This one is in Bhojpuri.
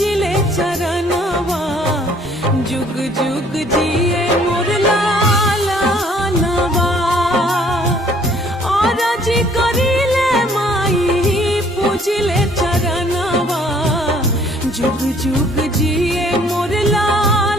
पूजिले चरणवा जुग जुग जिए मोर लालनवा आरजी करिले माई पूजिले चरणवा जुग जुग जिए मोर लालनवा।